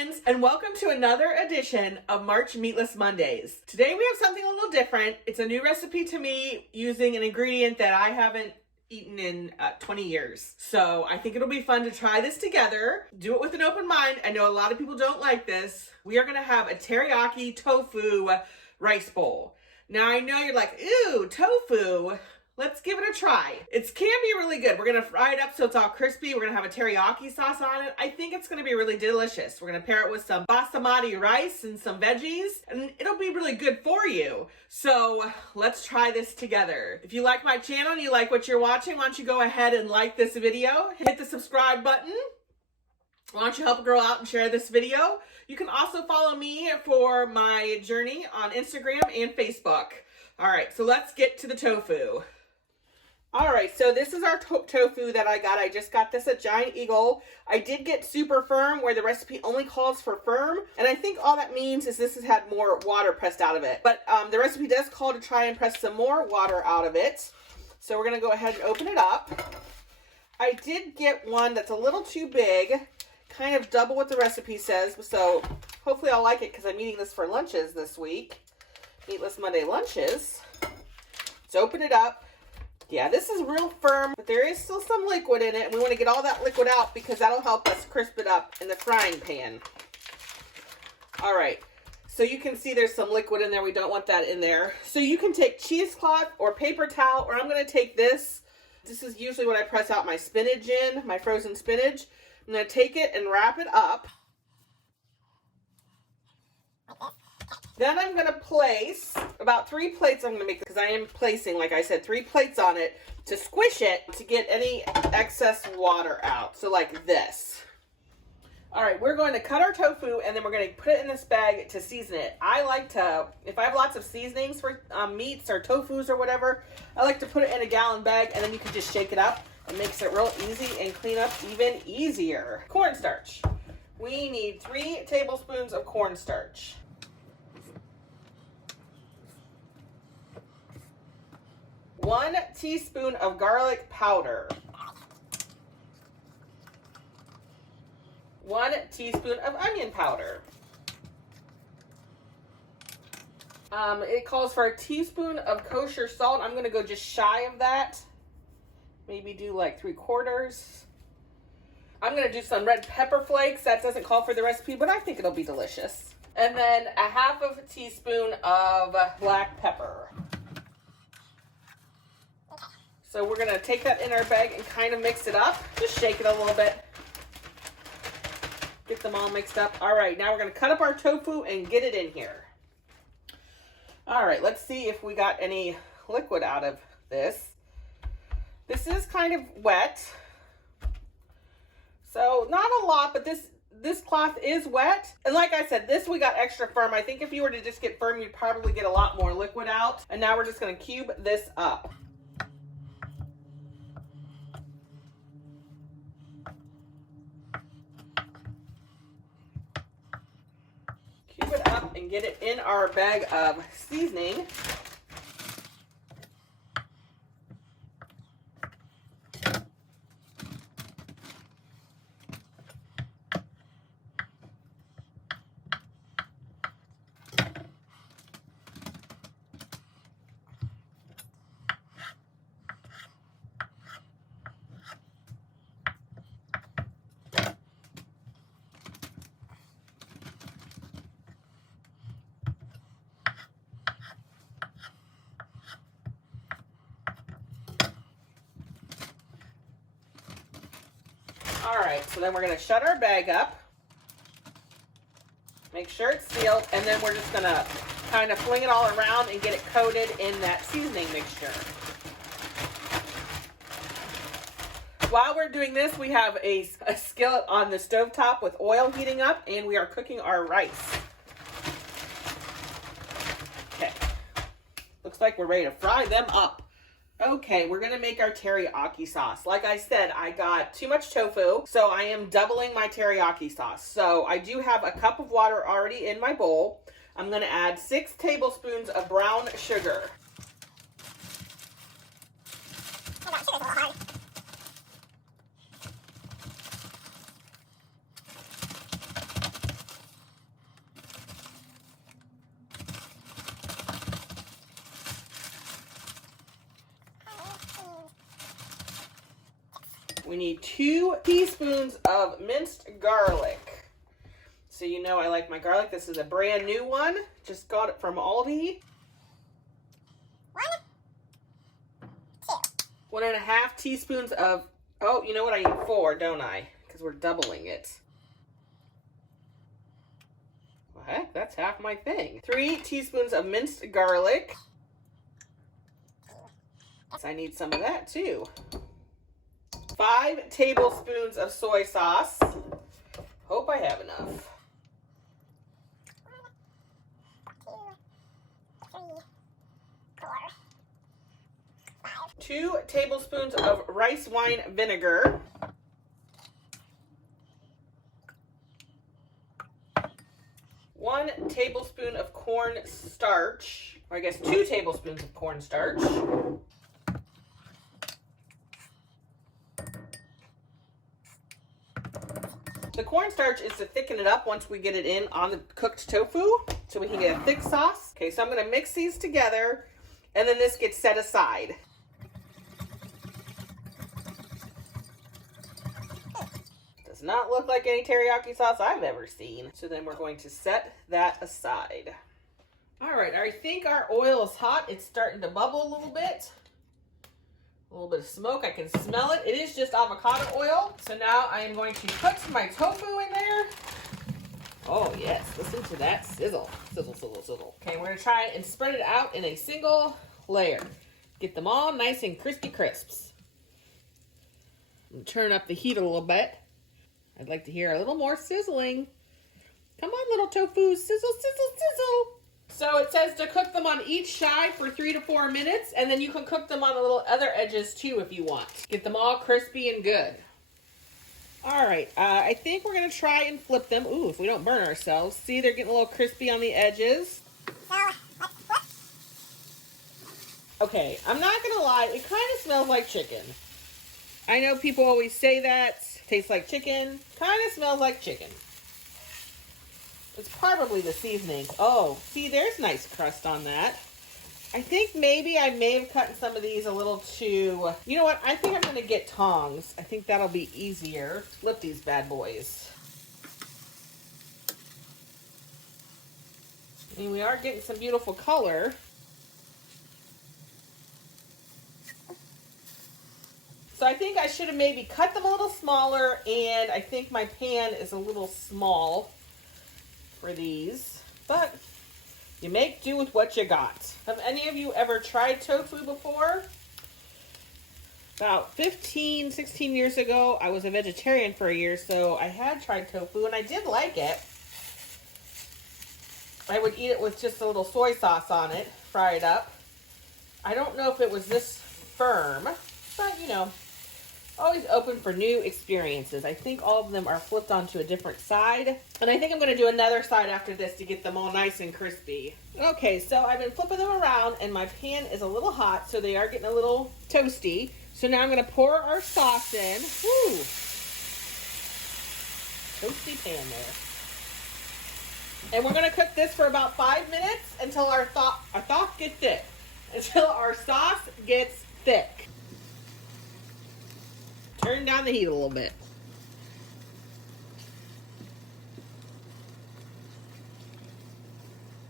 friends, and welcome to another edition of March Meatless Mondays. Today we have something a little different. It's a new recipe to me using an ingredient that I haven't eaten in 20 years. So I think it'll be fun to try this together. Do it with an open mind. I know a lot of people don't like this. We are gonna have a teriyaki tofu rice bowl. Now I know you're like, ew, tofu. Let's give it a try. It can be really good. We're gonna fry it up so it's all crispy. We're gonna have a teriyaki sauce on it. I think it's gonna be really delicious. We're gonna pair it with some basmati rice and some veggies, and it'll be really good for you. So let's try this together. If you like my channel and you like what you're watching, why don't you go ahead and like this video, hit the subscribe button. Why don't you help a girl out and share this video? You can also follow me for my journey on Instagram and Facebook. All right, so let's get to the tofu. All right, so this is our tofu that I got. I just got this at Giant Eagle. I did get super firm where the recipe only calls for firm. And I think all that means is this has had more water pressed out of it. But the recipe does call to try and press some more water out of it. So we're gonna go ahead and open it up. I did get one that's a little too big, kind of double what the recipe says. So hopefully I'll like it because I'm eating this for lunches this week. Meatless Monday lunches. Let's open it up. Yeah, this is real firm, but there is still some liquid in it, and we want to get all that liquid out because that'll help us crisp it up in the frying pan. All right, so you can see there's some liquid in there. We don't want that in there. So you can take cheesecloth or paper towel, or I'm going to take this. This is usually what I press out my spinach in, my frozen spinach. I'm going to take it and wrap it up. Then I'm going to place about 3 plates. I'm going to make because I am placing, like I said, 3 plates on it to squish it to get any excess water out. So like this. All right, we're going to cut our tofu and then we're going to put it in this bag to season it. I like to, if I have lots of seasonings for meats or tofus or whatever, I like to put it in a gallon bag and then you can just shake it up. It makes it real easy and clean up even easier. Cornstarch. We need 3 tablespoons of cornstarch. 1 teaspoon of garlic powder. 1 teaspoon of onion powder. It calls for a teaspoon of kosher salt. I'm going to go just shy of that. Maybe do like 3/4. I'm going to do some red pepper flakes. That doesn't call for the recipe, but I think it'll be delicious. And then a 1/2 teaspoon of black pepper. So we're going to take that in our bag and kind of mix it up. Just shake it a little bit. Get them all mixed up. All right, now we're going to cut up our tofu and get it in here. All right, let's see if we got any liquid out of this. This is kind of wet. So not a lot, but this cloth is wet. And like I said, this we got extra firm. I think if you were to just get firm, you'd probably get a lot more liquid out. And now we're just going to cube this up. And get it in our bag of seasoning. All right, so then we're going to shut our bag up. Make sure it's sealed, and then we're just going to kind of fling it all around and get it coated in that seasoning mixture. While we're doing this, we have a skillet on the stovetop with oil heating up, and we are cooking our rice. Okay, looks like we're ready to fry them up. Okay, we're going to make our teriyaki sauce. Like I said, I got too much tofu, so I am doubling my teriyaki sauce. So I do have a cup of water already in my bowl. I'm going to add 6 tablespoons of brown sugar. We need 2 teaspoons of minced garlic. So you know I like my garlic. This is a brand new one. Just got it from Aldi. 1.5 teaspoons of, oh, you know what? I need 4, don't I? Because we're doubling it. Well, heck, that's half my thing. 3 teaspoons of minced garlic. So I need some of that too. 5 tablespoons of soy sauce. Hope I have enough. 2 tablespoons of rice wine vinegar. 1 tablespoon of corn starch, or I guess 2 tablespoons of corn starch. The cornstarch is to thicken it up once we get it in on the cooked tofu, so we can get a thick sauce. Okay, so I'm going to mix these together, and then this gets set aside. Does not look like any teriyaki sauce I've ever seen. So then we're going to set that aside. All right, I think our oil is hot. It's starting to bubble a little bit. A little bit of smoke, I can smell it. It is just avocado oil. So now I am going to put my tofu in there. Oh yes, listen to that sizzle. Sizzle, sizzle, sizzle. Okay, we're gonna try it and spread it out in a single layer. Get them all nice and crispy crisps. I'm gonna turn up the heat a little bit. I'd like to hear a little more sizzling. Come on, little tofu, sizzle, sizzle, sizzle. So it says to cook them on each side for 3 to 4 minutes, and then you can cook them on the little other edges too if you want. Get them all crispy and good. All right, I think we're gonna try and flip them. Ooh, if we don't burn ourselves. See, they're getting a little crispy on the edges. Okay, I'm not gonna lie, it kind of smells like chicken. I know people always say that, tastes like chicken, kind of smells like chicken. It's probably the seasoning. Oh, see, there's nice crust on that. I think maybe I may have cut some of these a little too... You know what? I think I'm going to get tongs. I think that'll be easier. Flip these bad boys. And we are getting some beautiful color. So I think I should have maybe cut them a little smaller, and I think my pan is a little small for these, but you make do with what you got. Have any of you ever tried tofu before? About 15, 16 years ago, I was a vegetarian for a year, so I had tried tofu, and I did like it. I would eat it with just a little soy sauce on it, fry it up. I don't know if it was this firm, but you know, always open for new experiences. I think all of them are flipped onto a different side. And I think I'm going to do another side after this to get them all nice and crispy. Okay, so I've been flipping them around and my pan is a little hot, so they are getting a little toasty. So now I'm going to pour our sauce in. Woo! Toasty pan there. And we're going to cook this for about 5 minutes until our sauce gets thick. Until our sauce gets thick. Turn down the heat a little bit.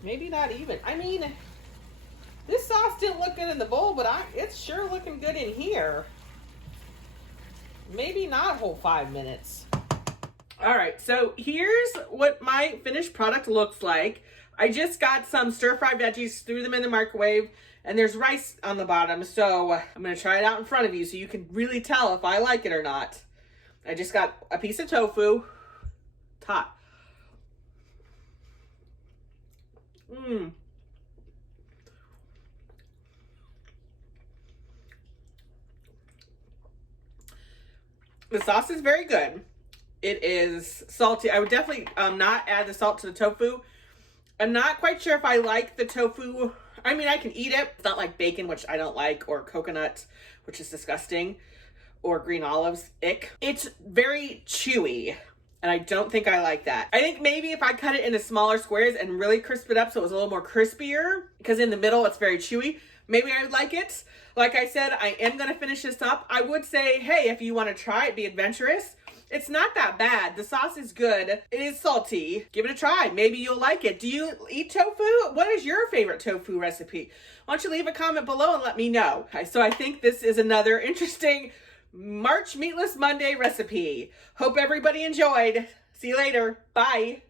Maybe not even. I mean, this sauce didn't look good in the bowl, but it's sure looking good in here. Maybe not a whole 5 minutes. All right, so here's what my finished product looks like. I just got some stir-fried veggies, threw them in the microwave, and there's rice on the bottom, so I'm going to try it out in front of you so you can really tell if I like it or not. I just got a piece of tofu. It's hot. The sauce is very good. It is salty. I would definitely not add the salt to the tofu. I'm not quite sure if I like the tofu. I mean, I can eat it. It's not like bacon, which I don't like, or coconut, which is disgusting, or green olives, ick. It's very chewy, and I don't think I like that. I think maybe if I cut it into smaller squares and really crisp it up so it was a little more crispier, because in the middle it's very chewy, maybe I would like it. Like I said, I am going to finish this up. I would say, hey, if you want to try it, be adventurous. It's not that bad. The sauce is good. It is salty. Give it a try. Maybe you'll like it. Do you eat tofu? What is your favorite tofu recipe? Why don't you leave a comment below and let me know. Okay, so I think this is another interesting March Meatless Monday recipe. Hope everybody enjoyed. See you later. Bye.